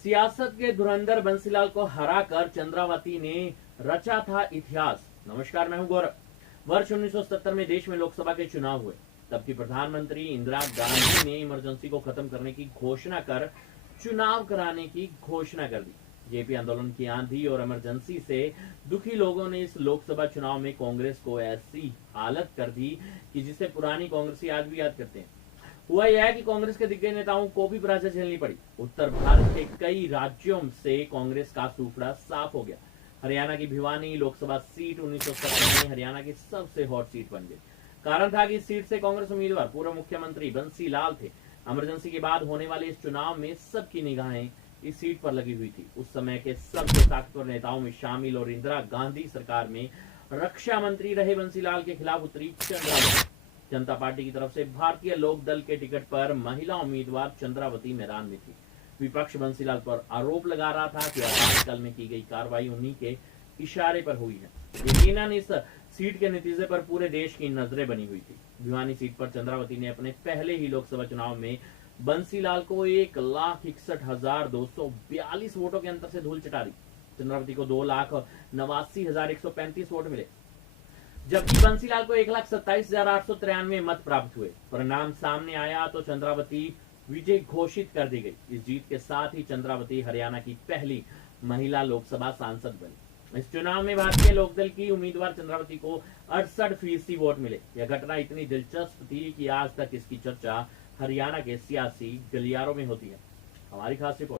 सियासत के धुरंधर बंसीलाल को हराकर चंद्रावती ने रचा था इतिहास। नमस्कार, मैं हूं गौरव। वर्ष 1970 में देश में लोकसभा के चुनाव हुए। तब की प्रधानमंत्री इंदिरा गांधी ने इमरजेंसी को खत्म करने की घोषणा कर चुनाव कराने की घोषणा कर दी। जेपी आंदोलन की आंधी और इमरजेंसी से दुखी लोगों ने इस लोकसभा चुनाव में कांग्रेस को ऐसी हालत कर दी कि जिसे पुरानी कांग्रेसी आज भी याद करते हैं। हुआ यह है कि कांग्रेस के दिग्गज नेताओं को भी पराजय झेलनी पड़ी। उत्तर भारत के कई राज्यों से कांग्रेस का सूखड़ा साफ हो गया। हरियाणा की भिवानी लोकसभा सीट 1970 में हरियाणा की सबसे हॉट सीट बन गई। कारण था कि इस सीट से कांग्रेस उम्मीदवार पूर्व मुख्यमंत्री बंसीलाल थे। इमरजेंसी के बाद होने वाले इस चुनाव में सबकी निगाहें इस सीट पर लगी हुई थी। उस समय के सबसे ताकतवर नेताओं में शामिल और इंदिरा गांधी सरकार में रक्षा मंत्री रहे बंसीलाल के खिलाफ उतरी चंद्रावती। जनता पार्टी की तरफ से भारतीय लोक दल के टिकट पर महिला उम्मीदवार चंद्रावती मैदान में थी। विपक्ष बंसीलाल पर आरोप लगा रहा था कि आपातकाल में की गई कार्रवाई उन्हीं के इशारे पर हुई है। यकीनन इस सीट के नतीजे पर पूरे देश की नजरें बनी हुई थी। भिवानी सीट पर चंद्रावती ने अपने पहले ही लोकसभा चुनाव में बंसीलाल को 1,61,242 वोटों के अंतर से धूल चटा दी। चंद्रावती को 2,89,135 वोट मिले, जबकि बंसीलाल को 1,27,893 मत प्राप्त हुए। परिणाम सामने आया तो चंद्रावती विजय घोषित कर दी गई। इस जीत के साथ ही चंद्रावती हरियाणा की पहली महिला लोकसभा सांसद बनी। इस चुनाव में भारतीय लोकदल की उम्मीदवार चंद्रावती को 68% वोट मिले। यह घटना इतनी दिलचस्प थी कि आज तक इसकी चर्चा हरियाणा के सियासी गलियारों में होती है। हमारी खास रिपोर्ट।